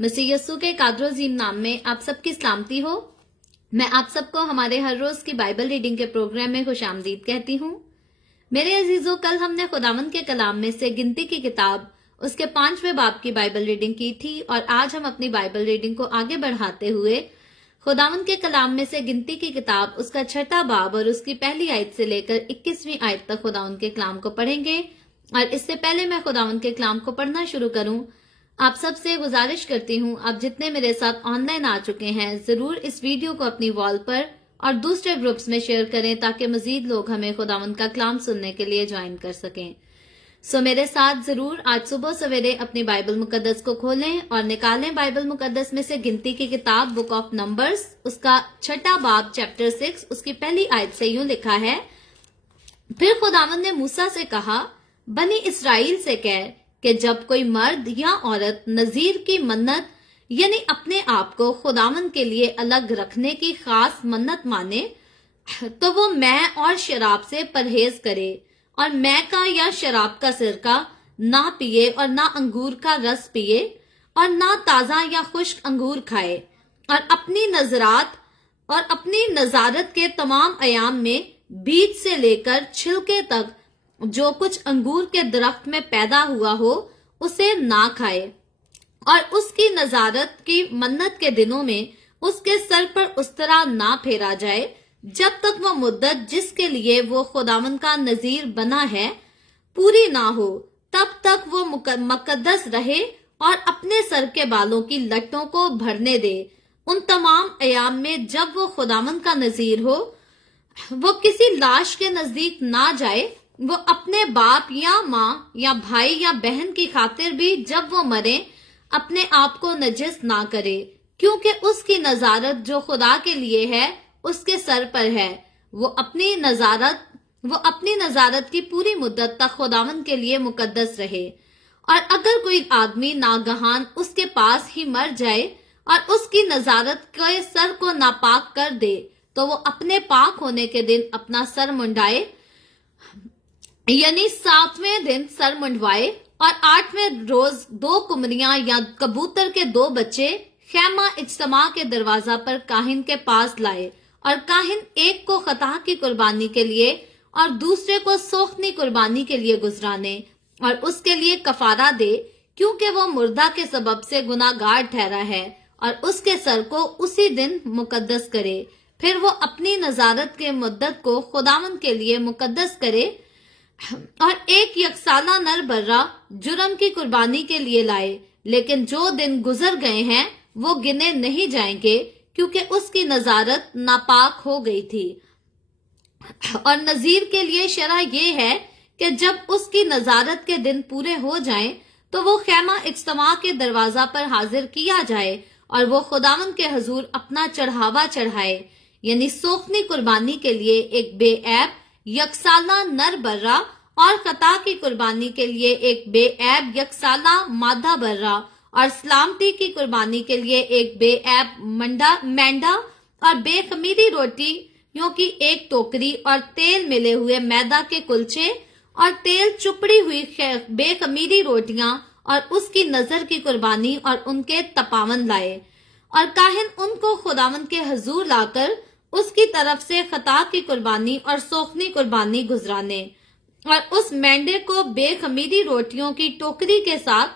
मसीह यस्सु के कादरोजीम नाम में आप सबकी सलामती हो। मैं आप सबको हमारे हर रोज की बाइबल रीडिंग के प्रोग्राम में खुशामदीद कहती हूँ। मेरे अजीजों, कल हमने खुदावंद के कलाम में से गिनती की किताब उसके 5वें बाब की बाइबल रीडिंग की थी और आज हम अपनी बाइबल रीडिंग को आगे बढ़ाते हुए खुदावंद के कलाम में से गिनती की किताब उसका 6वां बाब और उसकी पहली आयत से लेकर 21वीं आयत तक खुदावंद के कलाम को पढ़ेंगे। और इससे पहले मैं खुदावंद के कलाम को पढ़ना शुरू करूं, आप सबसे गुजारिश करती हूँ, आप जितने मेरे साथ ऑनलाइन आ चुके हैं जरूर इस वीडियो को अपनी वॉल पर और दूसरे ग्रुप्स में शेयर करें ताकि मजीद लोग हमें खुदावंद का कलाम सुनने के लिए ज्वाइन कर सकें। सो मेरे साथ जरूर आज सुबह सवेरे अपनी बाइबल मुकद्दस को खोलें और निकालें बाइबल मुकद्दस में से गिनती की किताब बुक ऑफ नंबर्स उसका 6वां बाब चैप्टर 6 उसकी पहली आयत से यूं लिखा है, फिर खुदावंद ने मूसा से कहा, बनी इस्राएल से कह कि जब कोई मर्द या औरत नजीर की मन्नत यानी अपने आप को खुदावंद के लिए अलग रखने की खास मन्नत माने तो वो मैं और शराब से परहेज करे और मैं का या शराब का सिरका ना पिए और ना अंगूर का रस पिए और ना ताजा या खुश्क अंगूर खाए और अपनी नजरात और अपनी नजारत के तमाम अयाम में बीज से लेकर छिलके तक जो कुछ अंगूर के दरख्त में पैदा हुआ हो उसे ना खाए और उसकी नजारत की मन्नत के दिनों में उसके सर पर उस तरह ना फेरा जाए जब तक वो मुद्दत जिसके लिए वो खुदावंद का नजीर बना है पूरी ना हो, तब तक वो मुकद्दस रहे और अपने सर के बालों की लट्टों को भरने दे। उन तमाम अयाम में जब वो खुदावंद का नजीर हो वो किसी लाश के नजदीक ना जाए, वो अपने बाप या माँ या भाई या बहन की खातिर भी जब वो मरे अपने आप को नजिस ना करे, क्योंकि उसकी नजारत जो खुदा के लिए है उसके सर पर है। वो अपनी नजारत की पूरी मुद्दत तक खुदावंद के लिए मुकद्दस रहे। और अगर कोई आदमी नागहान उसके पास ही मर जाए और उसकी नजारत के सर को नापाक कर दे तो वो अपने पाक होने के दिन अपना सर मुंडाए, यानी 7वें दिन सर मुंडवाए और 8वें रोज 2 कुमरियां या कबूतर के 2 बच्चे खैमा इज्तमा के दरवाजा पर काहिन के पास लाए और काहिन एक को खता की कुर्बानी के लिए और दूसरे को सोखनी कुर्बानी के लिए गुजराने और उसके लिए कफारा दे, क्योंकि वो मुर्दा के सबब से गुनाहगार ठहरा है, और उसके सर को उसी दिन मुकद्दस करे। फिर वो अपनी नजारत के मुद्दत को खुदावंद के लिए मुकद्दस करे और एक यकसाला नर बर्रा जुर्म की कुर्बानी के लिए लाए, लेकिन जो दिन गुजर गए हैं वो गिने नहीं जाएंगे क्योंकि उसकी नजारत नापाक हो गई थी। और नजीर के लिए शरह ये है कि जब उसकी नजारत के दिन पूरे हो जाएं तो वो खैमा इज्तमा के दरवाजा पर हाजिर किया जाए और वो खुदावंद के हजूर अपना चढ़ावा चढ़ाए, यानी सोखनी कुर्बानी के लिए एक बेऐब यकसाला नर बर्रा और खता की कुर्बानी के लिए एक बेऐब यकसाला मादा बर्रा और सलामती की कुर्बानी के लिए एक बेऐब मेंढा और बेखमीरी रोटियों की एक टोकरी और तेल मिले हुए मैदा के कुलचे और तेल चुपड़ी हुई बेखमीरी रोटियां और उसकी नजर की कुर्बानी और उनके तपावन लाए। और काहिन उनको खुदावंद के हजूर लाकर उसकी तरफ से खता की कुर्बानी और सोखनी कुर्बानी गुजराने और उस मेंढे को बेखमीरी रोटियों की टोकरी के साथ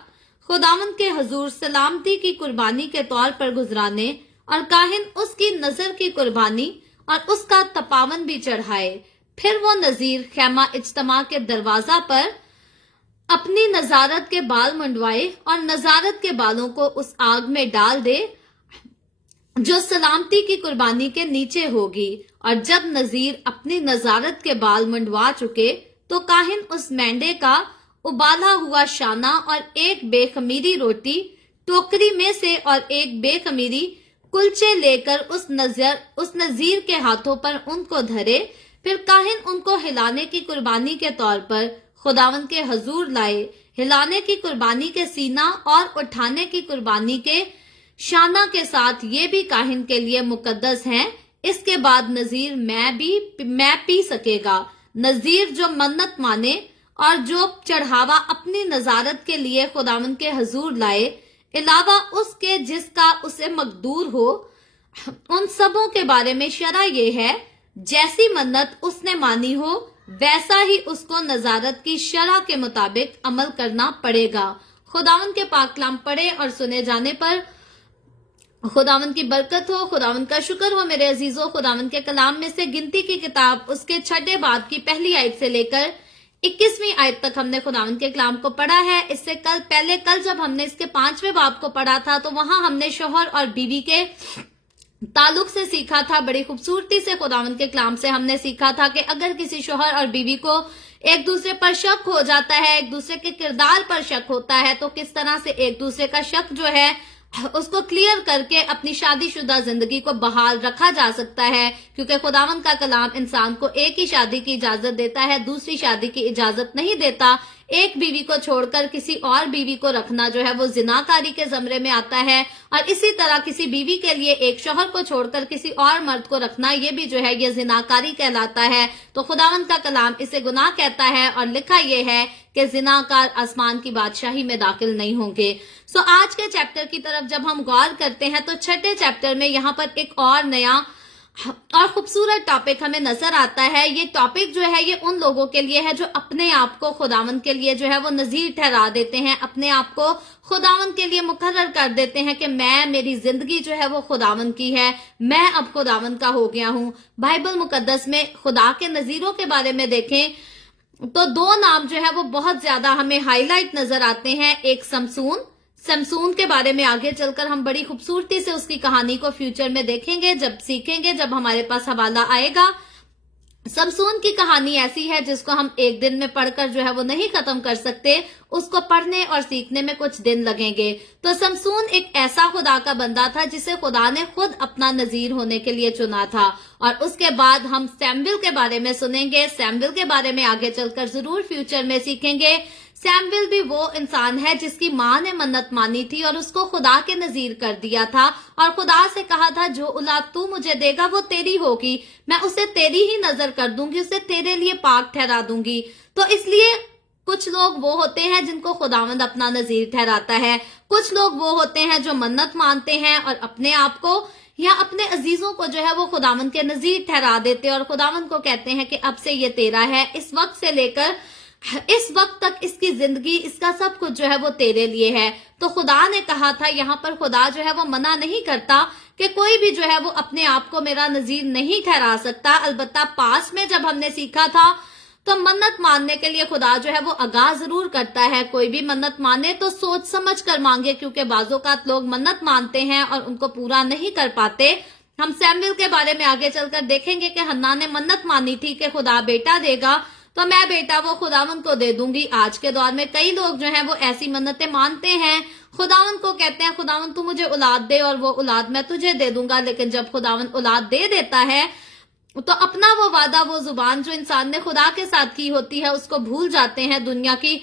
खुदावंद के हजूर सलामती की कुर्बानी के तौर पर गुजराने और काहिन उसकी नजर की कुर्बानी और उसका तपावन भी चढ़ाए। फिर वो नजीर खैमा इज्तमा के दरवाजा पर अपनी नजारत के बाल मुंडवाए और नजारत के बालों को उस आग में डाल दे जो सलामती की कुर्बानी के नीचे होगी। और जब नजीर अपनी नजारत के बाल मुंडवा चुके तो काहिन उस मेंढे का उबाला हुआ शाना और एक बेखमीरी रोटी टोकरी में से और एक बेखमीरी कुलचे लेकर उस नजीर के हाथों पर उनको धरे। फिर काहिन उनको हिलाने की कुर्बानी के तौर पर खुदावंद के हजूर लाए। हिलाने की कुर्बानी के सीना और उठाने की कुर्बानी के शाना के साथ ये भी काहिन के लिए मुकद्दस हैं। इसके बाद नजीर मैं पी सकेगा। नजीर जो मन्नत माने और जो चढ़ावा अपनी नजारत के लिए खुदावंद के हजूर लाए, علاوہ اس کے جس کا اسے مقدور ہو، ان سبوں کے بارے میں شرع یہ ہے جیسی منت اس نے مانی ہو ویسا ہی اس کو نظارت کی شرع کے مطابق عمل کرنا پڑے گا۔ خداوند کے پاک کلام پڑھے اور سنے جانے پر خداوند کی برکت ہو، خداوند کا شکر ہو میرے عزیزوں۔ خداوند کے کلام میں سے گنتی کی کتاب اس کے 6 باب کی پہلی آیت سے لے کر 21ویں آیت تک ہم نے خداوند کے کلام کو پڑھا ہے۔ اس سے کل جب ہم نے اس کے 5ویں باب کو پڑھا تھا تو وہاں ہم نے شوہر اور بیوی کے تعلق سے سیکھا تھا۔ بڑی خوبصورتی سے خداوند کے کلام سے ہم نے سیکھا تھا کہ اگر کسی شوہر اور بیوی کو ایک دوسرے پر شک ہو جاتا ہے، ایک دوسرے کے کردار پر شک ہوتا ہے، تو کس طرح سے ایک دوسرے کا شک جو ہے اس کو کلیئر کر کے اپنی شادی شدہ زندگی کو بحال رکھا جا سکتا ہے، کیونکہ خداوند کا کلام انسان کو ایک ہی شادی کی اجازت دیتا ہے، دوسری شادی کی اجازت نہیں دیتا۔ ایک بیوی کو چھوڑ کر کسی اور بیوی کو رکھنا جو ہے وہ زناکاری کے زمرے میں آتا ہے، اور اسی طرح کسی بیوی کے لیے ایک شوہر کو چھوڑ کر کسی اور مرد کو رکھنا یہ بھی جو ہے یہ زناکاری کہلاتا ہے۔ تو خداوند کا کلام اسے گناہ کہتا ہے، اور لکھا یہ ہے کہ زناکار آسمان کی بادشاہی میں داخل نہیں ہوں گے۔ آج کے چیپٹر کی طرف جب ہم غور کرتے ہیں تو 6 چیپٹر میں یہاں پر ایک اور نیا اور خوبصورت ٹاپک ہمیں نظر آتا ہے۔ یہ ٹاپک جو ہے یہ ان لوگوں کے لیے ہے جو اپنے آپ کو خداوند کے لیے جو ہے وہ نذیر ٹھہرا دیتے ہیں، اپنے آپ کو خداوند کے لیے مقرر کر دیتے ہیں کہ میری زندگی جو ہے وہ خداوند کی ہے، میں اب خداوند کا ہو گیا ہوں۔ بائبل مقدس میں خدا کے نذیروں کے بارے میں دیکھیں تو 2 نام جو ہے وہ بہت زیادہ ہمیں ہائی لائٹ نظر آتے ہیں۔ ایک سمسون کے بارے میں آگے چل کر ہم بڑی خوبصورتی سے اس کی کہانی کو فیوچر میں دیکھیں گے، جب سیکھیں گے، جب ہمارے پاس حوالہ آئے گا۔ سمسون کی کہانی ایسی ہے جس کو ہم ایک دن میں پڑھ کر جو ہے وہ نہیں ختم کر سکتے، اس کو پڑھنے اور سیکھنے میں کچھ دن لگیں گے۔ تو سمسون ایک ایسا خدا کا بندہ تھا جسے خدا نے خود اپنا نذیر ہونے کے لیے چنا تھا، اور اس کے بعد ہم سیمویل کے بارے میں سنیں گے۔ سیمویل کے بارے میں آگے چل کر ضرور فیوچر میں سیکھیں گے۔ سیمویل بھی وہ انسان ہے جس کی ماں نے منت مانی تھی اور اس کو خدا کے نذیر کر دیا تھا، اور خدا سے کہا تھا جو اولاد تو مجھے دے گا وہ تیری ہوگی، میں اسے تیری ہی نظر کر دوں گی، اسے تیرے لیے پاک ٹھہرا دوں گی۔ تو اس لیے کچھ لوگ وہ ہوتے ہیں جن کو خداوند اپنا نذیر ٹھہراتا ہے، کچھ لوگ وہ ہوتے ہیں جو منت مانتے ہیں اور اپنے آپ کو یا اپنے عزیزوں کو جو ہے وہ خداوند کے نذیر ٹھہرا دیتے اور خداوند کو کہتے ہیں کہ اب سے یہ تیرا ہے، اس وقت سے لے کر اس وقت تک اس کی زندگی، اس کا سب کچھ جو ہے وہ تیرے لیے ہے۔ تو خدا نے کہا تھا، یہاں پر خدا جو ہے وہ منع نہیں کرتا کہ کوئی بھی جو ہے وہ اپنے آپ کو میرا نذیر نہیں ٹھہرا سکتا۔ البتہ پاس میں جب ہم نے سیکھا تھا تو منت ماننے کے لیے خدا جو ہے وہ آگاہ ضرور کرتا ہے۔ کوئی بھی منت مانے تو سوچ سمجھ کر مانگے، کیونکہ بعض اوقات لوگ منت مانتے ہیں اور ان کو پورا نہیں کر پاتے۔ ہم سیمویل کے بارے میں آگے چل کر دیکھیں گے کہ حنا نے منت مانی تھی کہ خدا بیٹا دے گا تو میں بیٹا وہ خداوند کو دے دوں گی۔ آج کے دور میں کئی لوگ جو ہیں وہ ایسی منتیں مانتے ہیں، خداوند کو کہتے ہیں خداوند تو مجھے اولاد دے اور وہ اولاد میں تجھے دے دوں گا، لیکن جب خداوند اولاد دے دیتا ہے تو اپنا وہ وعدہ، وہ زبان جو انسان نے خدا کے ساتھ کی ہوتی ہے اس کو بھول جاتے ہیں، دنیا کی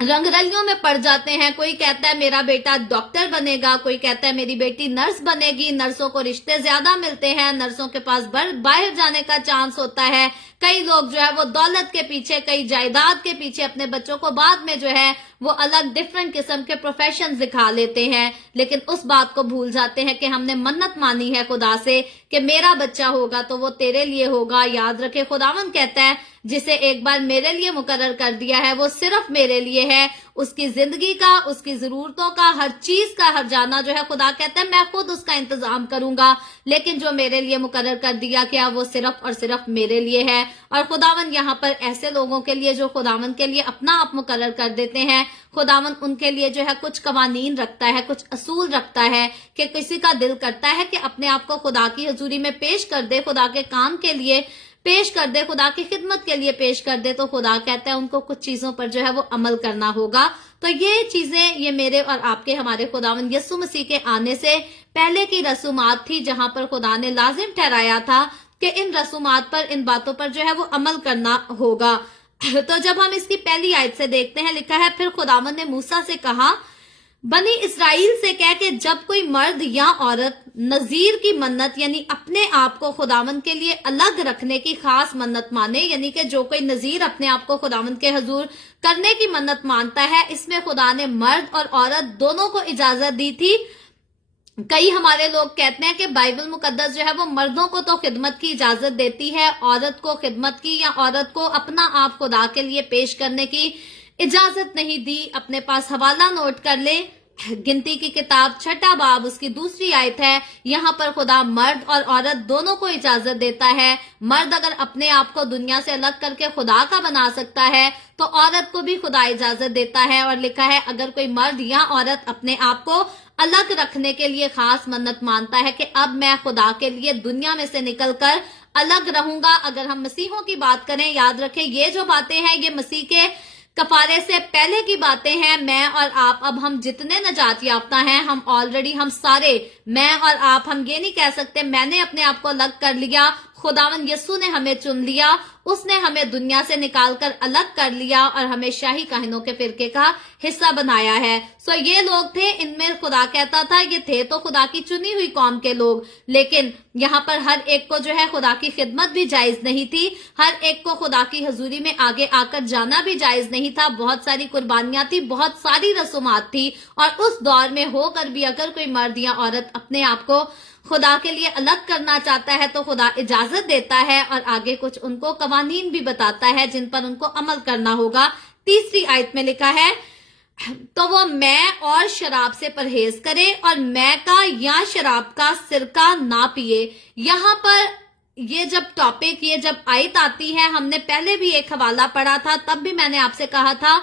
رنگ رلیوں میں پڑ جاتے ہیں۔ کوئی کہتا ہے میرا بیٹا ڈاکٹر بنے گا، کوئی کہتا ہے میری بیٹی نرس بنے گی، نرسوں کو رشتے زیادہ ملتے ہیں، نرسوں کے پاس باہر جانے کا چانس ہوتا ہے۔ کئی لوگ جو ہے وہ دولت کے پیچھے، کئی جائیداد کے پیچھے اپنے بچوں کو بعد میں جو ہے وہ الگ ڈیفرنٹ قسم کے پروفیشن دکھا لیتے ہیں، لیکن اس بات کو بھول جاتے ہیں کہ ہم نے منت مانی ہے خدا سے کہ میرا بچہ ہوگا تو وہ تیرے لیے ہوگا۔ یاد رکھے خداوند کہتا ہے جسے ایک بار میرے لیے مقرر کر دیا ہے وہ صرف میرے لیے ہے، اس کی زندگی کا، اس کی ضرورتوں کا، ہر چیز کا، ہر جانا جو ہے خدا کہتا ہے میں خود اس کا انتظام کروں گا، لیکن جو میرے لیے مقرر کر دیا کیا وہ صرف اور صرف میرے لیے ہے۔ اور خداوند یہاں پر ایسے لوگوں کے لیے جو خداوند کے لیے اپنا آپ مقرر کر دیتے ہیں، خداوند ان کے لیے جو ہے کچھ قوانین رکھتا ہے، کچھ اصول رکھتا ہے کہ کسی کا دل کرتا ہے کہ اپنے آپ کو خدا کی حضوری میں پیش کر دے، خدا کے کام کے لیے پیش کر دے، خدا کی خدمت کے لیے پیش کر دے، تو خدا کہتا ہے ان کو کچھ چیزوں پر جو ہے وہ عمل کرنا ہوگا۔ تو یہ چیزیں یہ میرے اور آپ کے، ہمارے خداوند یسوع مسیح کے آنے سے پہلے کی رسومات تھی، جہاں پر خدا نے لازم ٹھہرایا تھا کہ ان رسومات پر، ان باتوں پر جو ہے وہ عمل کرنا ہوگا۔ تو جب ہم اس کی پہلی آیت سے دیکھتے ہیں، لکھا ہے پھر خداوند نے موسیٰ سے کہا बनी इसराइल से कह के जब कोई मर्द या औरत नजीर की मन्नत यानी अपने आप को खुदावंद के लिए अलग रखने की खास मन्नत माने, यानी कि जो कोई नजीर अपने आप को खुदावंद के हुजूर करने की मन्नत मानता है, इसमें खुदा ने मर्द और औरत दोनों को इजाजत दी थी। कई हमारे लोग कहते हैं कि बाइबल मुकद्दस जो है वो मर्दों को तो खिदमत की इजाजत देती है, औरत को खिदमत की या औरत को अपना आप खुदा के लिए पेश करने की इजाजत नहीं दी। अपने पास हवाला नोट कर ले, गिनती की किताब 6 बाब उसकी 2 आयत है। यहाँ पर खुदा मर्द और औरत दोनों को इजाजत देता है। मर्द अगर अपने आप को दुनिया से अलग करके खुदा का बना सकता है तो औरत को भी खुदा इजाजत देता है। और लिखा है अगर कोई मर्द या औरत अपने आप को अलग रखने के लिए खास मन्नत मानता है कि अब मैं खुदा के लिए दुनिया में से निकलकर अलग रहूंगा। अगर हम मसीहों की बात करें, याद रखें ये जो बातें हैं ये मसीह के कफारे से पहले की बातें हैं। मैं और आप, अब हम जितने नजात याफ्ता हैं, हम ऑलरेडी, हम सारे, मैं और आप, हम ये नहीं कह सकते मैंने अपने आप को अलग कर लिया। खुदावन यीशु ने हमें चुन लिया, उसने हमें दुनिया से निकालकर अलग कर लिया और हमें शाही काहिनों के फिरके का हिस्सा बनाया है। सो ये लोग थे, इनमें खुदा कहता था ये थे तो खुदा की चुनी हुई कौम के लोग, लेकिन यहाँ पर हर एक को जो है खुदा की खिदमत भी जायज नहीं थी, हर एक को खुदा की हजूरी में आगे आकर जाना भी जायज नहीं था। बहुत सारी कुर्बानियां थी, बहुत सारी रसूमात थी, और उस दौर में होकर भी अगर कोई मर्द या औरत अपने आप को खुदा के लिए अलग करना चाहता है तो खुदा इजाजत देता है और आगे कुछ उनको कवानीन भी बताता है जिन पर उनको अमल करना होगा। 3 आयत में लिखा है तो वो मैं और शराब से परहेज करे और मैं का या शराब का सिरका ना पिए। यहाँ पर ये जब टॉपिक, ये जब आयत आती है, हमने पहले भी एक हवाला पढ़ा था, तब भी मैंने आपसे कहा था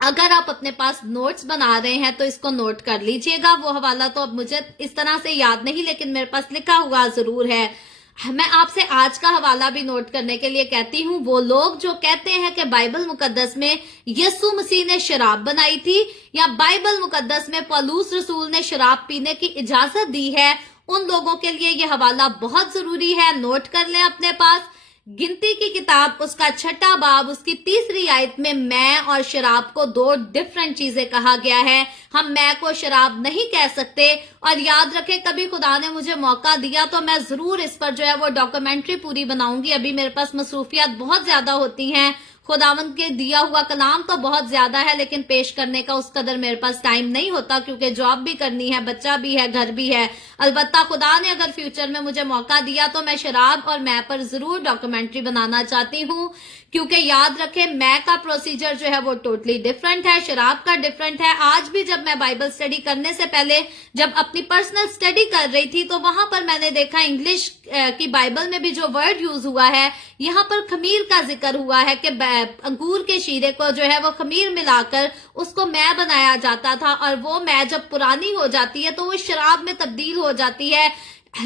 अगर आप अपने पास नोट्स बना रहे हैं तो इसको नोट कर लीजिएगा। वो हवाला तो अब मुझे इस तरह से याद नहीं, लेकिन मेरे पास लिखा हुआ जरूर है। मैं आपसे आज का हवाला भी नोट करने के लिए कहती हूँ। वो लोग जो कहते हैं कि बाइबल मुकद्दस में यीशु मसीह ने शराब बनाई थी या बाइबल मुकद्दस में पौलुस रसूल ने शराब पीने की इजाजत दी है, उन लोगों के लिए यह हवाला बहुत जरूरी है। नोट कर लें अपने पास। गिनती की किताब उसका 6 बाब उसकी 3 आयत में मैं और शराब को 2 डिफरेंट चीजें कहा गया है। हम मैं को शराब नहीं कह सकते। और याद रखें, कभी खुदा ने मुझे मौका दिया तो मैं जरूर इस पर जो है वो डॉक्यूमेंट्री पूरी बनाऊंगी। अभी मेरे पास मसरूफियात बहुत ज्यादा होती हैं, खुदावंद के दिया हुआ कलाम तो बहुत ज्यादा है, लेकिन पेश करने का उस कदर मेरे पास टाइम नहीं होता, क्योंकि जॉब भी करनी है, बच्चा भी है, घर भी है। अलबत्ता खुदा ने अगर फ्यूचर में मुझे मौका दिया तो मैं शराब और मैं पर जरूर डॉक्यूमेंट्री बनाना चाहती हूँ, क्योंकि याद रखें मैं का प्रोसीजर जो है वो टोटली डिफरेंट है, शराब का डिफरेंट है। आज भी जब मैं बाइबल स्टडी करने से पहले जब अपनी पर्सनल स्टडी कर रही थी तो वहां पर मैंने देखा इंग्लिश की बाइबल में भी जो वर्ड यूज हुआ है, यहाँ पर खमीर का जिक्र हुआ है कि अंगूर के शीरे को जो है वो खमीर मिलाकर उसको मैं बनाया जाता था, और वो मैं जब पुरानी हो जाती है तो वो शराब में तब्दील हो जाती है।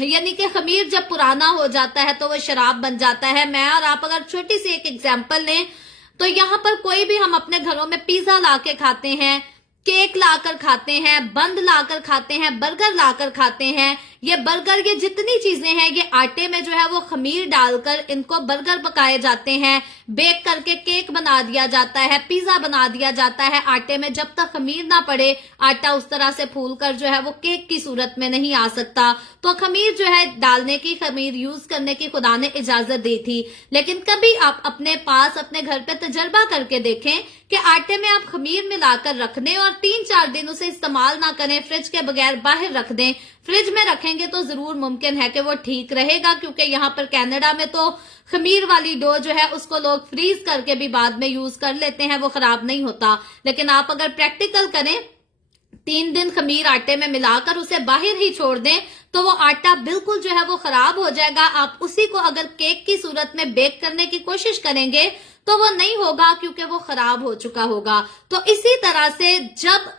यानी कि खमीर जब पुराना हो जाता है तो वो शराब बन जाता है। मैं और आप अगर छोटी सी एक एग्जांपल लें तो यहाँ पर कोई भी हम अपने घरों में पिज्जा लाके खाते हैं, केक लाकर खाते हैं, बंद लाकर खाते हैं, बर्गर लाकर खाते हैं। ये बर्गर, ये जितनी चीजें हैं, ये आटे में जो है वो खमीर डालकर इनको बर्गर पकाए जाते हैं, बेक करके केक बना दिया जाता है, पिज्जा बना दिया जाता है आटे में। जब तक खमीर ना पड़े आटा उस तरह से फूल कर जो है वो केक की सूरत में नहीं आ सकता। तो खमीर जो है डालने की, खमीर यूज करने की खुदा ने इजाजत दी थी। लेकिन कभी आप अपने पास अपने घर पे तजर्बा करके देखें कि आटे में आप खमीर मिलाकर रख दें और 3-4 दिन उसे इस्तेमाल ना करें, फ्रिज के बगैर बाहर रख दें। फ्रिज में रखेंगे तो जरूर मुमकिन है कि वो ठीक रहेगा, क्योंकि यहाँ पर कनाडा में तो खमीर वाली डो जो है उसको लोग फ्रीज करके भी बाद में यूज कर लेते हैं, वो खराब नहीं होता। लेकिन आप अगर प्रैक्टिकल करें, 3 दिन खमीर आटे में मिलाकर उसे बाहर ही छोड़ दें तो वो आटा बिल्कुल जो है वो खराब हो जाएगा। आप उसी को अगर केक की सूरत में बेक करने की कोशिश करेंगे तो वो नहीं होगा, क्योंकि वो खराब हो चुका होगा। तो इसी तरह से जब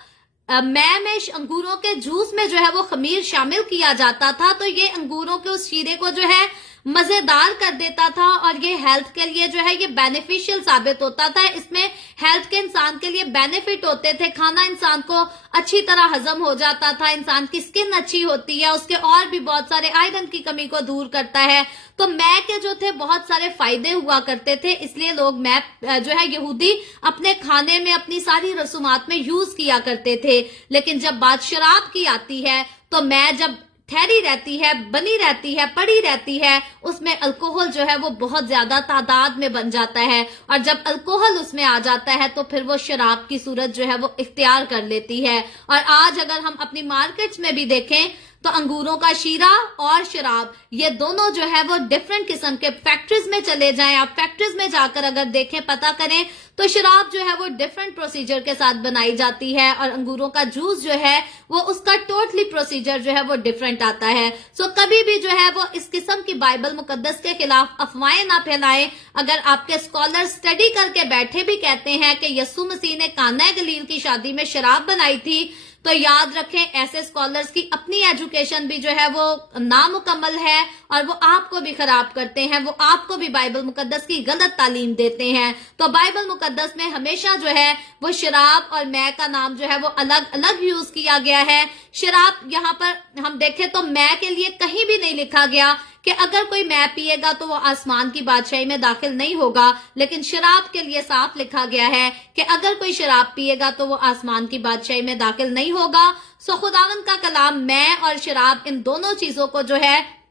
मैं अंगूरों के जूस में जो है वो खमीर शामिल किया जाता था तो ये अंगूरों के उस शीरे को जो है मजेदार कर देता था और ये हेल्थ के लिए जो है ये बेनिफिशियल साबित होता था। इसमें हेल्थ के इंसान के लिए बेनिफिट होते थे, खाना इंसान को अच्छी तरह हजम हो जाता था, इंसान की स्किन अच्छी होती है, उसके और भी बहुत सारे आयरन की कमी को दूर करता है। तो मैं के जो थे बहुत सारे फायदे हुआ करते थे, इसलिए लोग मैं जो है यहूदी अपने खाने में अपनी सारी रसूमात में यूज किया करते थे। लेकिन जब बात शराब की आती है तो मैं जब ठहरी रहती है, बनी रहती है, पड़ी रहती है, उसमें अल्कोहल जो है वो बहुत ज्यादा तादाद में बन जाता है और जब अल्कोहल उसमें आ जाता है तो फिर वो शराब की सूरत जो है वो इख्तियार कर लेती है। और आज अगर हम अपनी मार्केट्स में भी देखें तो अंगूरों का शीरा और शराब ये दोनों जो है वो डिफरेंट किस्म के, फैक्ट्रीज में चले जाएं आप, फैक्ट्रीज में जाकर अगर देखें, पता करें तो शराब जो है वो डिफरेंट प्रोसीजर के साथ बनाई जाती है और अंगूरों का जूस जो है वो उसका टोटली प्रोसीजर जो है वो डिफरेंट आता है। सो कभी भी जो है वो इस किस्म की बाइबल मुकद्दस के खिलाफ अफवाहें ना फैलाएं। अगर आपके स्कॉलर स्टडी करके बैठे भी कहते हैं कि यस्सु मसीह ने काना गलील की शादी में शराब बनाई थी, तो याद रखें ऐसे स्कॉलर्स की अपनी एजुकेशन भी जो है वो नामुकम्मल है और वो आपको भी खराब करते हैं, वो आपको भी बाइबल मुकद्दस की गलत तालीम देते हैं। तो बाइबल मुकद्दस में हमेशा जो है वो शराब और मै का नाम जो है वो अलग अलग यूज किया गया है। शराब यहाँ पर हम देखें तो मै के लिए कहीं भी नहीं लिखा गया कि अगर कोई मै पिएगा तो वो आसमान की बादशाही में दाखिल नहीं होगा, लेकिन शराब के लिए साफ लिखा गया है कि अगर कोई शराब पिएगा तो वो आसमान की बादशाही में दाखिल नहीं होगा। सो खुदावंद का कलाम मै और शराब इन दोनों चीजों को जो है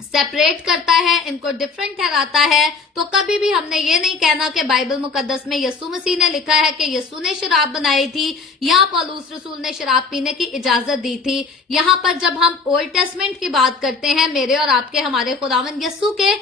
सेपरेट करता है, इनको डिफरेंट ठहराता है। तो कभी भी हमने ये नहीं कहना कि बाइबल मुकद्दस में यस्सु मसीह ने लिखा है कि यस्सु ने शराब बनाई थी या पौलुस रसूल ने शराब पीने की इजाजत दी थी। यहाँ पर जब हम ओल्ड टेस्टमेंट की बात करते हैं, मेरे और आपके हमारे खुदावंद यस्सु के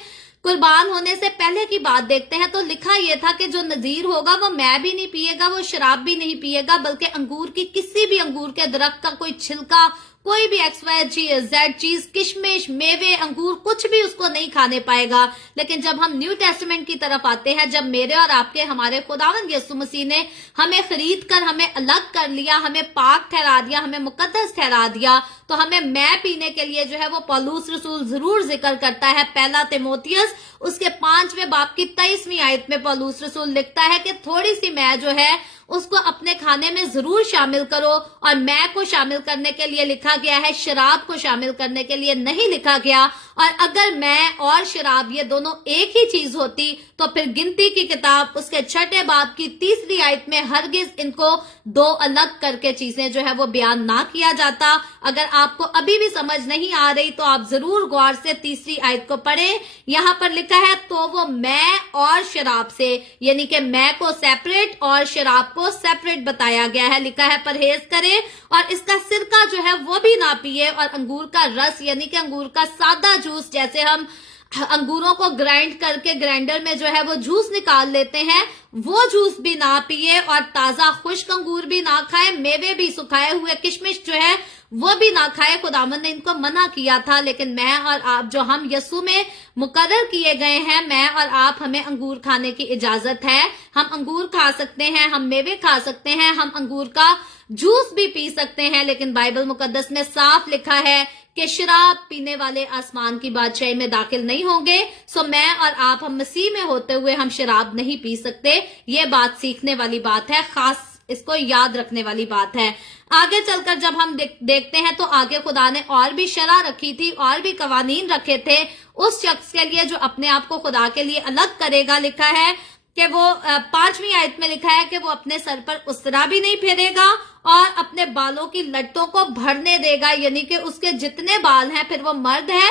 कुर्बान होने से पहले की बात देखते हैं, तो लिखा यह था कि जो नजीर होगा वो मै भी नहीं पिएगा, वो शराब भी नहीं पिएगा, बल्कि अंगूर की किसी भी अंगूर के दरख्त का कोई छिलका, कोई भी XYZ चीज, किशमिश, मेवे, अंगूर, कुछ भी उसको नहीं खाने पाएगा। लेकिन जब हम न्यू टेस्टामेंट की तरफ आते हैं, जब मेरे और आपके हमारे खुदावंद यीशु मसीह ने हमें खरीद कर हमें अलग कर लिया, हमें पाक ठहरा दिया, हमें मुकद्दस ठहरा दिया, तो हमें मै पीने के लिए जो है वो पौलुस रसूल जरूर जिक्र करता है। पहला तिमोथियस उसके 5वें बाब की 23वीं आयत में पौलुस रसूल लिखता है कि थोड़ी सी मै जो है उसको अपने खाने में जरूर शामिल करो। और मै को शामिल करने के लिए लिखा गया है, शराब को शामिल करने के लिए नहीं लिखा गया। और अगर मै और शराब ये दोनों एक ही चीज होती तो फिर गिनती की किताब उसके 6 बाब की 3री आयत में हरगिज इनको दो अलग करके चीजें जो है वो बयान ना किया जाता। अगर आपको अभी भी समझ नहीं आ रही तो आप जरूर गौर से 3री आयत को पढ़ें। यहाँ पर लिखा है तो वो मै और शराब से, यानी कि मै को सेपरेट और शराब को सेपरेट बताया गया है। लिखा है परहेज करें और इसका सिरका जो है वो भी ना पिए, और अंगूर का रस यानी कि अंगूर का सादा जूस, जैसे हम अंगूरों को ग्राइंड करके ग्राइंडर में जो है वो जूस निकाल लेते हैं, वो जूस भी ना पिए, और ताजा खुश्क अंगूर भी ना खाए, मेवे भी, सुखाए हुए किशमिश जो है वो भी ना खाए। खुदावंद ने इनको मना किया था। लेकिन मैं और आप जो हम यस्सु में मुकर्रर किए गए हैं, मैं और आप, हमें अंगूर खाने की इजाजत है। हम अंगूर खा सकते हैं, हम मेवे खा सकते हैं, हम अंगूर का जूस भी पी सकते हैं। लेकिन बाइबल मुकद्दस में साफ लिखा है कि शराब पीने वाले आसमान की बादशाही में दाखिल नहीं होंगे। सो मैं और आप, हम मसीह में होते हुए हम शराब नहीं पी सकते। ये बात सीखने वाली बात है, खास इसको याद रखने वाली बात है। आगे चलकर जब हम देखते हैं तो आगे खुदा ने और भी शरह रखी थी, और भी कवानीन रखे थे उस शख्स के लिए जो अपने आप को खुदा के लिए अलग करेगा। लिखा है कि वो 5वीं आयत में लिखा है कि वो अपने सर पर उसरा भी नहीं फेरेगा और अपने बालों की लट्टों को भरने देगा, यानी कि उसके जितने बाल हैं, फिर वो मर्द है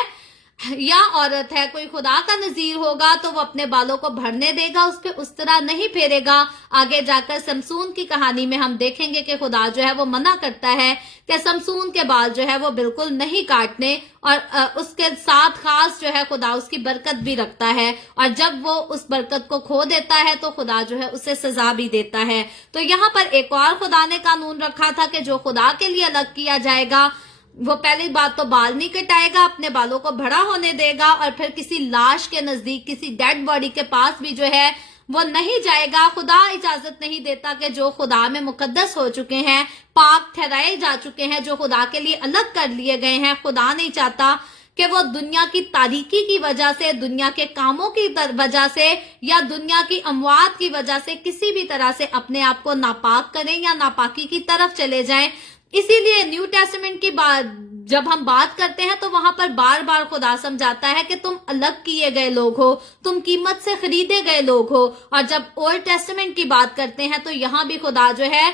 या औरत है, कोई खुदा का नजीर होगा तो वो अपने बालों को भरने देगा, उस पे उस तरह नहीं फेरेगा। आगे जाकर समसून की कहानी में हम देखेंगे कि खुदा जो है वो मना करता है कि समसून के बाल जो है वो बिल्कुल नहीं काटने, और उसके साथ खास जो है खुदा उसकी बरकत भी रखता है, और जब वो उस बरकत को खो देता है तो खुदा जो है उसे सजा भी देता है। तो यहाँ पर एक और खुदा ने कानून रखा था कि जो खुदा के लिए अलग किया जाएगा वो पहली बात तो बाल नहीं कटाएगा, अपने बालों को बड़ा होने देगा, और फिर किसी लाश के नजदीक, किसी डेड बॉडी के पास भी जो है वो नहीं जाएगा। खुदा इजाजत नहीं देता कि जो खुदा में मुकद्दस हो चुके हैं, पाक ठहराए जा चुके हैं, जो खुदा के लिए अलग कर लिए गए हैं, खुदा नहीं चाहता کہ وہ دنیا کی تاریکی کی وجہ سے, دنیا کے کاموں کی وجہ سے یا دنیا کی اموات کی وجہ سے کسی بھی طرح سے اپنے آپ کو ناپاک کریں یا ناپاکی کی طرف چلے جائیں. اسی لیے نیو ٹیسٹمنٹ کی جب ہم بات کرتے ہیں تو وہاں پر بار بار خدا سمجھاتا ہے کہ تم الگ کیے گئے لوگ ہو, تم قیمت سے خریدے گئے لوگ ہو. اور جب اولڈ ٹیسٹمنٹ کی بات کرتے ہیں تو یہاں بھی خدا جو ہے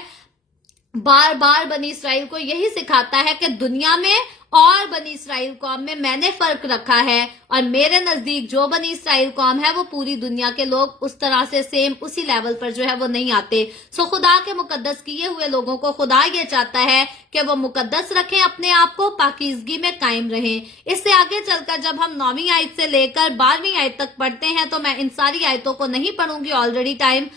بار بار بنی اسرائیل کو یہی سکھاتا ہے کہ دنیا میں اور بنی اسرائیل قوم میں نے فرق رکھا ہے, اور میرے نزدیک جو بنی اسرائیل قوم ہے وہ پوری دنیا کے لوگ اس طرح سے سیم اسی لیول پر جو ہے وہ نہیں آتے. سو خدا کے مقدس کیے ہوئے لوگوں کو خدا یہ چاہتا ہے کہ وہ مقدس رکھیں اپنے آپ کو, پاکیزگی میں قائم رہیں. اس سے آگے چل کر جب ہم 9ویں آیت سے لے کر 12ویں آیت تک پڑھتے ہیں تو میں ان ساری آیتوں کو نہیں پڑھوں گی, آلریڈی ٹائم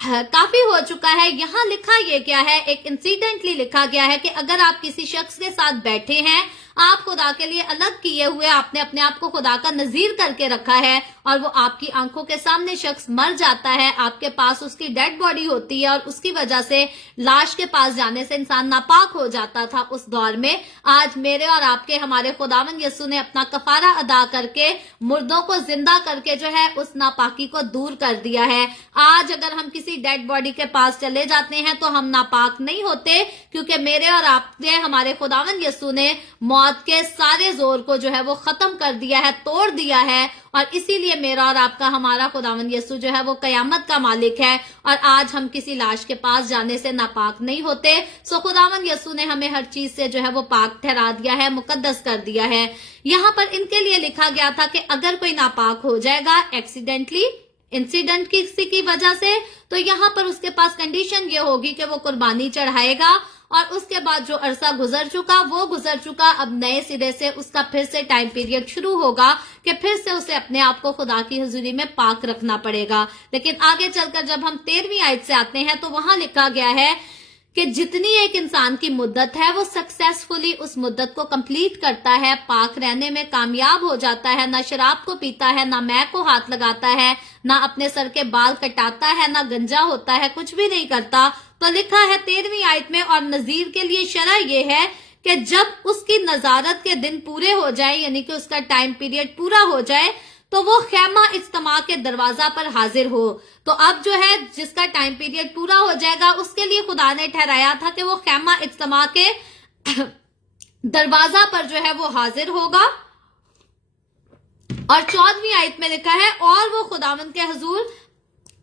کافی ہو چکا ہے. یہاں لکھا یہ کیا ہے, ایک انسیڈنٹلی لکھا گیا ہے کہ اگر آپ کسی شخص کے ساتھ بیٹھے ہیں, آپ خدا کے لیے الگ کیے ہوئے, آپ نے اپنے آپ کو خدا کا نذیر کر کے رکھا ہے, اور وہ آپ کی آنکھوں کے سامنے شخص مر جاتا ہے, آپ کے پاس اس کی ڈیڈ باڈی ہوتی ہے, اور اس کی وجہ سے لاش کے پاس جانے سے انسان ناپاک ہو جاتا تھا اس دور میں. آج میرے اور آپ کے ہمارے خداوند یسوع نے اپنا کفارہ ادا کر کے مردوں کو زندہ کر کے جو ہے اس ناپاکی کو دور کر دیا ہے. آج اگر ہم کسی ڈیڈ باڈی کے پاس چلے جاتے ہیں تو ہم ناپاک نہیں ہوتے, کیونکہ میرے اور آپ نے ہمارے خداوند یسوع نے موت کے سارے زور کو جو ہے وہ ختم کر دیا ہے, توڑ دیا ہے. اور اسی لیے میرا اور آپ کا ہمارا خداوند یسوع جو ہے وہ قیامت کا مالک ہے, اور آج ہم کسی لاش کے پاس جانے سے ناپاک نہیں ہوتے. سو خداوند یسوع نے ہمیں ہر چیز سے جو ہے وہ پاک ٹھہرا دیا ہے, مقدس کر دیا ہے. یہاں پر ان کے لیے لکھا گیا تھا کہ اگر کوئی ناپاک ہو جائے گا ایکسیڈنٹلی, انسیڈنٹ کسی کی وجہ سے, تو یہاں پر اس کے پاس کنڈیشن یہ ہوگی کہ وہ قربانی چڑھائے گا, اور اس کے بعد جو عرصہ گزر چکا وہ گزر چکا. اب نئے سرے سے اس کا پھر سے ٹائم پیریڈ شروع ہوگا کہ پھر سے اسے اپنے آپ کو خدا کی حضوری میں پاک رکھنا پڑے گا. لیکن آگے چل کر جب ہم 13ویں آیت سے آتے ہیں تو وہاں لکھا گیا ہے کہ جتنی ایک انسان کی مدت ہے وہ سکسیسفلی اس مدت کو کمپلیٹ کرتا ہے, پاک رہنے میں کامیاب ہو جاتا ہے, نہ شراب کو پیتا ہے, نہ مے کو ہاتھ لگاتا ہے, نہ اپنے سر کے بال کٹاتا ہے, نہ گنجا ہوتا ہے, کچھ بھی نہیں کرتا. تو لکھا ہے 13ویں آیت میں, اور نذیر کے لیے شرح یہ ہے کہ جب اس کی نذارت کے دن پورے ہو جائے, یعنی کہ اس کا ٹائم پیریڈ پورا ہو جائے, تو وہ خیمہ اجتماع کے دروازہ پر حاضر ہو. تو اب جو ہے جس کا ٹائم پیریڈ پورا ہو جائے گا اس کے لیے خدا نے ٹھہرایا تھا کہ وہ خیمہ اجتماع کے دروازہ پر جو ہے وہ حاضر ہوگا. اور 14ویں آیت میں لکھا ہے, اور وہ خداوند کے حضور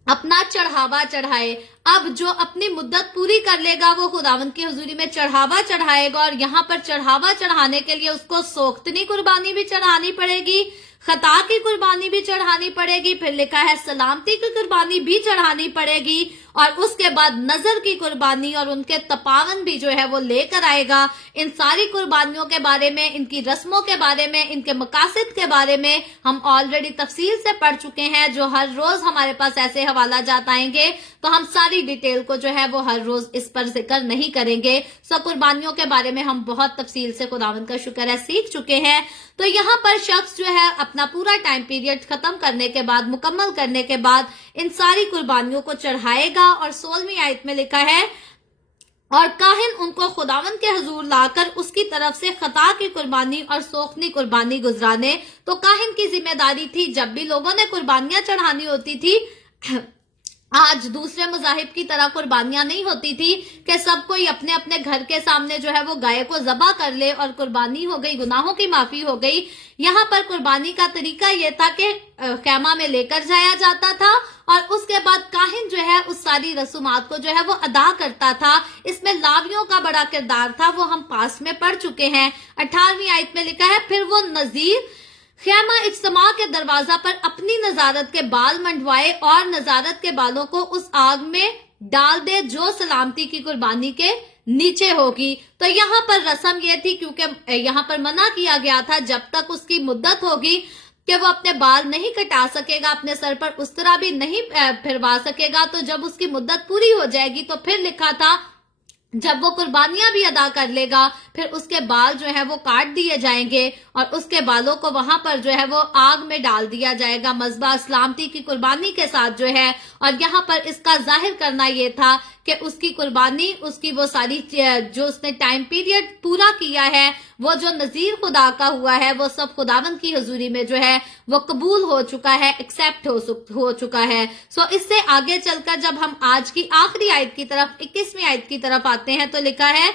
اپنا چڑھاوا چڑھائے. اب جو اپنی مدت پوری کر لے گا وہ خداوند کی حضوری میں چڑھاوا چڑھائے گا, اور یہاں پر چڑھاوا چڑھانے کے لیے اس کو سوختنی قربانی بھی چڑھانی پڑے گی, خطا کی قربانی بھی چڑھانی پڑے گی, پھر لکھا ہے سلامتی کی قربانی بھی چڑھانی پڑے گی, اور اس کے بعد نظر کی قربانی اور ان کے تپاون بھی جو ہے وہ لے کر آئے گا. ان ساری قربانیوں کے بارے میں, ان کی رسموں کے بارے میں, ان کے مقاصد کے بارے میں ہم آلریڈی تفصیل سے پڑھ چکے ہیں. جو ہر روز ہمارے پاس ایسے حوالہ جات آئیں گے تو ہم ساری ڈیٹیل کو جو ہے وہ ہر روز اس پر ذکر نہیں کریں گے. سب قربانیوں کے بارے میں ہم بہت تفصیل سے خداوند کا شکر ہے سیکھ چکے ہیں. تو یہاں پر شخص جو ہے اپنا پورا ٹائم پیریڈ ختم کرنے کے بعد, مکمل کرنے کے بعد ان ساری قربانیوں کو چڑھائے گا. اور 16ویں آیت میں لکھا ہے, اور کاہن ان کو خداوند کے حضور لا کر اس کی طرف سے خطا کی قربانی اور سوختنی قربانی گزرانے. تو کاہن کی ذمہ داری تھی جب بھی لوگوں نے قربانیاں چڑھانی ہوتی تھی, آج دوسرے مذاہب کی طرح قربانیاں نہیں ہوتی تھی کہ سب کوئی اپنے اپنے گھر کے سامنے جو ہے وہ گائے کو ذبح کر لے اور قربانی ہو گئی, گناہوں کی معافی ہو گئی. یہاں پر قربانی کا طریقہ یہ تھا کہ خیمہ میں لے کر جایا جاتا تھا, اور اس کے بعد کاہن جو ہے اس ساری رسومات کو جو ہے وہ ادا کرتا تھا. اس میں لاویوں کا بڑا کردار تھا, وہ ہم پاس میں پڑھ چکے ہیں. 18ویں آیت میں لکھا ہے, پھر وہ نذیر خیمہ اجتماع کے دروازہ پر اپنی نظارت کے بال منڈوائے اور نظارت کے بالوں کو اس آگ میں ڈال دے جو سلامتی کی قربانی کے نیچے ہوگی. تو یہاں پر رسم یہ تھی, کیونکہ یہاں پر منع کیا گیا تھا جب تک اس کی مدت ہوگی کہ وہ اپنے بال نہیں کٹا سکے گا, اپنے سر پر اس طرح بھی نہیں پھروا سکے گا. تو جب اس کی مدت پوری ہو جائے گی تو پھر لکھا تھا جب وہ قربانیاں بھی ادا کر لے گا پھر اس کے بال جو ہے وہ کاٹ دیے جائیں گے, اور اس کے بالوں کو وہاں پر جو ہے وہ آگ میں ڈال دیا جائے گا مذبح سلامتی کی قربانی کے ساتھ جو ہے. اور یہاں پر اس کا ظاہر کرنا یہ تھا कि उसकी कुर्बानी, उसकी वो सारी जो उसने टाइम पीरियड पूरा किया है, वो जो नजीर खुदा का हुआ है, वो सब खुदावंद की हजूरी में जो है वो कबूल हो चुका है, एक्सेप्ट हो चुका है। सो इससे आगे चलकर जब हम आज की आखिरी आयत की तरफ 21वीं आयत की तरफ आते हैं तो लिखा है,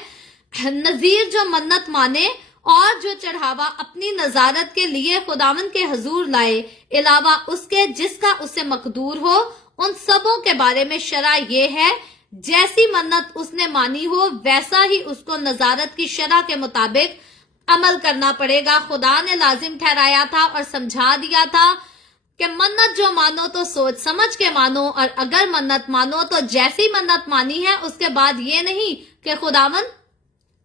नजीर जो मन्नत माने और जो चढ़ावा अपनी नजारत के लिए खुदावंद के हजूर लाए, अलावा उसके जिसका उससे मकदूर हो, उन सबों के बारे में शरअ ये है, जैसी मन्नत उसने मानी हो वैसा ही उसको नजारत की शरअ के मुताबिक अमल करना पड़ेगा। खुदा ने लाजिम ठहराया था और समझा दिया था कि मन्नत जो मानो तो सोच समझ के मानो, और अगर मन्नत मानो तो जैसी मन्नत मानी है, उसके बाद ये नहीं कि खुदावंद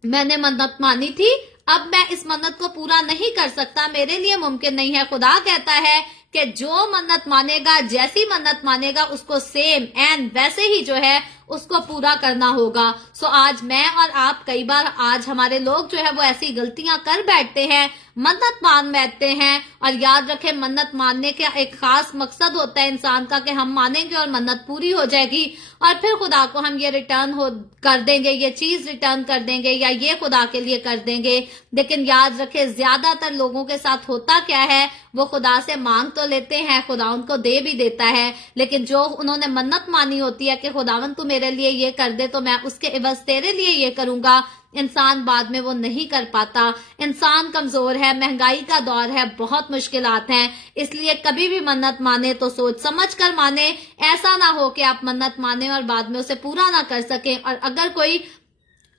मैंने मन्नत मानी थी, अब मैं इस मन्नत को पूरा नहीं कर सकता, मेरे लिए मुमकिन नहीं है। खुदा कहता है कि जो मन्नत मानेगा, जैसी मन्नत मानेगा, उसको सेम एंड वैसे ही जो है उसको पूरा करना होगा। सो आज मैं और आप, कई बार आज हमारे लोग जो है वो ऐसी गलतियां कर बैठते हैं, मन्नत मान बैठते हैं, और याद रखें मन्नत मानने का एक खास मकसद होता है इंसान का कि हम मानेंगे और मन्नत पूरी हो जाएगी और फिर खुदा को हम ये रिटर्न कर देंगे, ये चीज रिटर्न कर देंगे या ये खुदा के लिए कर देंगे। लेकिन याद रखें ज्यादातर लोगों के साथ होता क्या है, वो खुदा से मांग तो लेते हैं, खुदा उनको दे भी देता है, लेकिन जो उन्होंने मन्नत मानी होती है कि खुदावन तू मेरे लिए ये कर दे तो मैं उसके एवज तेरे लिए ये करूंगा, इंसान बाद में वो नहीं कर पाता। इंसान कमजोर है, महंगाई का दौर है, बहुत मुश्किलात हैं, इसलिए कभी भी मन्नत माने तो सोच समझ कर माने। ऐसा ना हो कि आप मन्नत माने और बाद में उसे पूरा ना कर सके, और अगर कोई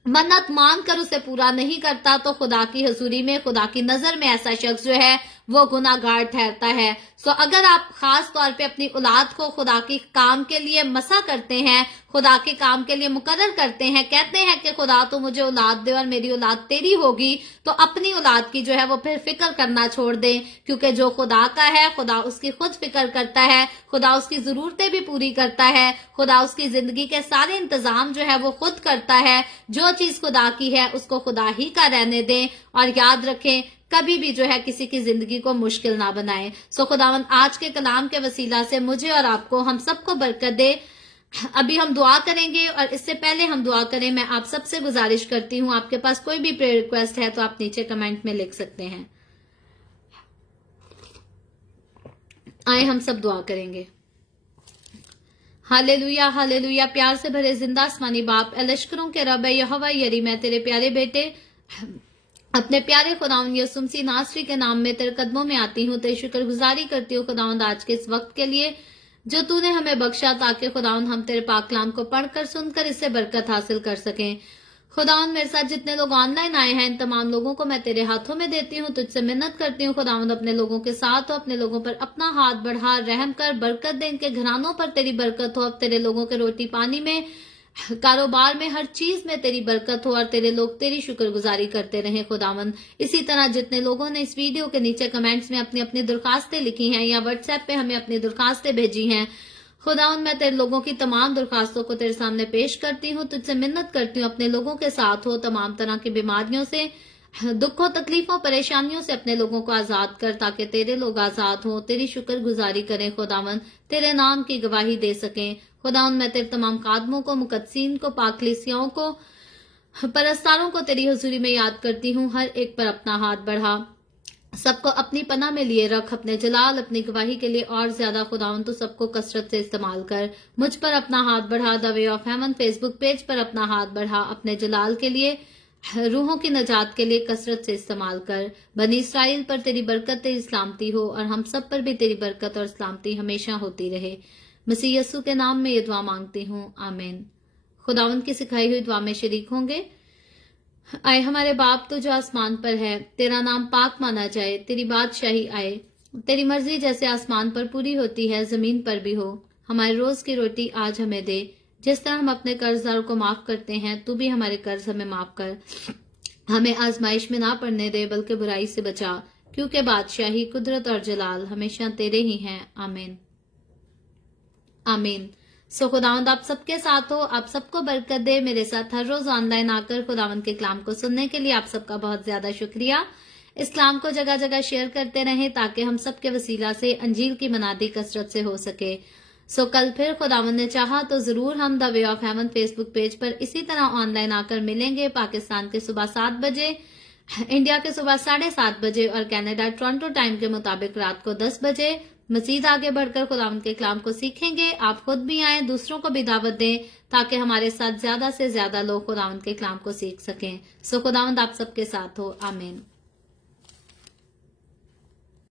मन्नत मान कर उसे पूरा नहीं करता तो खुदा की हजूरी में, खुदा की नजर में ऐसा शख्स जो है वो गुनाहगार ठहरता है। सो अगर आप खास तौर पे अपनी औलाद को खुदा के काम के लिए मसा करते हैं, खुदा के काम के लिए मुकर्रर करते हैं, कहते हैं कि खुदा तो मुझे औलाद दे और मेरी औलाद तेरी होगी, तो अपनी औलाद की जो है वो फिर फिक्र करना छोड़ दें, क्योंकि जो खुदा का है खुदा उसकी खुद फिक्र करता है, खुदा उसकी जरूरतें भी पूरी करता है, खुदा उसकी जिंदगी के सारे इंतजाम जो है वो खुद करता है। जो चीज खुदा की है उसको खुदा ही का रहने दें, और याद रखें कभी भी जो है किसी की जिंदगी को मुश्किल ना बनाएं। सो खुदावन आज के कलाम के वसीला से मुझे और आपको, हम सबको बरकत दे। अभी हम दुआ करेंगे, और इससे पहले हम दुआ करें मैं आप सबसे गुजारिश करती हूँ, आपके पास कोई भी प्रेयर रिक्वेस्ट है तो आप नीचे कमेंट में लिख सकते हैं। आए हम सब दुआ करेंगे। Hallelujah hallelujah. प्यार से भरे जिंदा आसमानी बाप, लश्करों के रब यहोवा यरी, मैं तेरे प्यारे बेटे अपने प्यारे खुदावंद यीशु मसीह नासरी के नाम में तेरे कदमों में आती हूँ, तेरी शुक्रगुजारी करती हूँ खुदावंद आज के इस वक्त के लिए जो तूने हमें बख्शा, ताकि खुदावंद हम तेरे पाक कलाम को पढ़कर सुनकर इससे बरकत हासिल कर सकें। खुदावंद मेरे साथ जितने लोग ऑनलाइन आए हैं इन तमाम लोगों को मैं तेरे हाथों में देती हूँ, तुझसे मिन्नत करती हूँ खुदावंद अपने लोगों के साथ हो, अपने लोगों पर अपना हाथ बढ़ा, रहम कर, बरकत दे, इनके घरानों पर तेरी बरकत हो। अब तेरे लोगों के रोटी पानी में, कारोबार में, हर चीज में तेरी बरकत हो, और तेरे लोग तेरी शुक्रगुजारी करते रहे खुदावंद। इसी तरह जितने लोगों ने इस वीडियो के नीचे कमेंट्स में अपनी अपनी दरखास्तें लिखी हैं या व्हाट्सएप पे हमें अपनी दरखास्तें भेजी हैं, खुदावंद मैं तेरे लोगों की तमाम दरखास्तों को तेरे सामने पेश करती हूँ, तुझसे मिन्नत करती हूँ अपने लोगों के साथ हो, तमाम तरह की बीमारियों से, दुखों, तकलीफों, परेशानियों से अपने लोगों को आजाद कर, ताकि तेरे लोग आजाद हों, तेरी शुक्रगुजारी करें खुदावंद, तेरे नाम की गवाही दे सकें। खुदावंद मैं तेरे तमाम कादमों को, मुकद्दसीन को, पाकलीसियाओं को, परस्तारों को तेरी हुजूरी में याद करती हूँ। हर एक पर अपना हाथ बढ़ा, सबको अपनी पनाह में लिए रख, अपने जलाल, अपनी गवाही के लिए और ज्यादा खुदावंद तो सबको कसरत से इस्तेमाल कर। मुझ पर अपना हाथ बढ़ा, the way of haven Facebook page पर अपना हाथ बढ़ा, अपने जलाल के लिए, रूहों की नजात के लिए कसरत से इस्तेमाल कर। बनी इसराइल पर तेरी बरकत, तेरी सलामती हो, और हम सब पर भी तेरी बरकत और सलामती हमेशा होती रहे। मसीह यस्सु के नाम में ये दुआ मांगती हूँ, आमीन। खुदावंद की सिखाई हुई दुआ में शरीक होंगे। आए हमारे बाप तो जो आसमान पर है, तेरा नाम पाक माना जाए, तेरी बादशाही आए, तेरी मर्जी जैसे आसमान पर पूरी होती है जमीन पर भी हो। हमारे रोज की रोटी आज हमें दे, जिस तरह हम अपने कर्जदारों को माफ करते हैं तू भी हमारे कर्ज हमें माफ कर। हमें आजमाइश में ना पड़ने दे, बल्कि बुराई से बचा, क्योंकि बादशाही, कुदरत और जलाल हमेशा तेरे ही हैं, आमीन आमीन। सो खुदावंद आप सबके साथ हो, आप सबको बरकत दे। मेरे साथ हर रोज ऑनलाइन आकर खुदावंद के कलाम को सुनने के लिए आप सबका बहुत ज्यादा शुक्रिया। इस कलाम को जगह जगह शेयर करते रहें, ताकि हम सबके वसीला से अंजील की मनादी कसरत से हो सके। سو کل پھر خداوند نے چاہا تو ضرور ہم the way of heaven Facebook page پر اسی طرح آن لائن آ کر ملیں گے، پاکستان کے صبح 7 بجے، انڈیا کے صبح 7:30 بجے اور کینیڈا ٹورنٹو ٹائم کے مطابق رات کو 10 بجے۔ مزید آگے بڑھ کر خداوند کے کلام کو سیکھیں گے۔ آپ خود بھی آئیں، دوسروں کو بھی دعوت دیں تاکہ ہمارے ساتھ زیادہ سے زیادہ لوگ خداوند کے کلام کو سیکھ سکیں۔ سو خداوند آپ سب کے ساتھ ہو، آمین۔